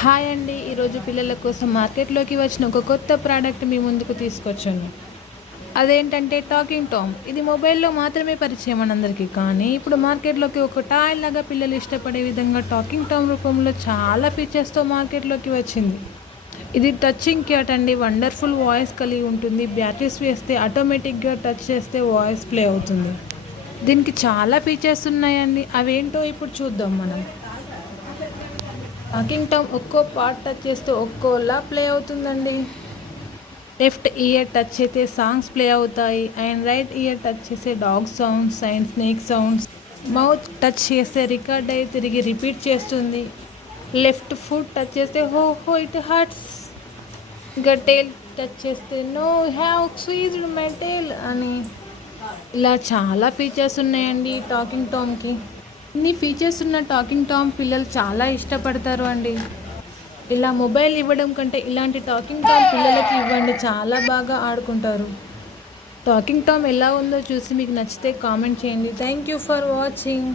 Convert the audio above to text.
Hi అండి. ఈరోజు పిల్లల కోసం మార్కెట్లోకి వచ్చిన ఒక కొత్త ప్రోడక్ట్ మీ ముందుకు తీసుకొచ్చాను. అదేంటంటే టాకింగ్ టామ్. ఇది మొబైల్లో మాత్రమే పరిచయం మనందరికీ, కానీ ఇప్పుడు మార్కెట్లోకి ఒక టాయ్ లాగా పిల్లలు ఇష్టపడే విధంగా టాకింగ్ టామ్ రూపంలో చాలా ఫీచర్స్తో మార్కెట్లోకి వచ్చింది. ఇది టచింగ్ క్యాట్ అండి. వండర్ఫుల్ వాయిస్ కలిగి ఉంటుంది. బ్యాటరీస్ వేస్తే ఆటోమేటిక్గా టచ్ చేస్తే వాయిస్ ప్లే అవుతుంది. దీనికి చాలా ఫీచర్స్ ఉన్నాయండి. అవేంటో ఇప్పుడు చూద్దాం మనం. టాకింగ్ టామ్ ఒక్కో పార్ట్ టచ్ చేస్తే ఒక్కోలా ప్లే అవుతుందండి. లెఫ్ట్ ఇయర్ టచ్ చేస్తే సాంగ్స్ ప్లే అవుతాయి అండ్ రైట్ ఇయర్ టచ్ చేస్తే dog sounds and snake sounds. Mouth touch చేస్తే రికార్డ్ అయ్యి తిరిగి రిపీట్ చేస్తుంది. లెఫ్ట్ ఫుట్ టచ్ చేస్తే హో హో ఇట్ హర్ట్స్. ఇంకా టేల్ టచ్ చేస్తే నో హ్యావ్ స్క్వీజ్డ్ మై టేల్ అని. ఇలా చాలా ఫీచర్స్ ఉన్నాయండి టాకింగ్ టామ్కి. ఇన్ని ఫీచర్స్ ఉన్న టాకింగ్ టామ్ పిల్లలు చాలా ఇష్టపడతారు అండి. ఇలా మొబైల్ ఇవ్వడం కంటే ఇలాంటి టాకింగ్ టామ్ పిల్లలకి ఇవ్వండి, చాలా బాగా ఆడుకుంటారు. టాకింగ్ టామ్ ఎలా ఉందో చూసి మీకు నచ్చితే కామెంట్ చేయండి. Thank you for watching.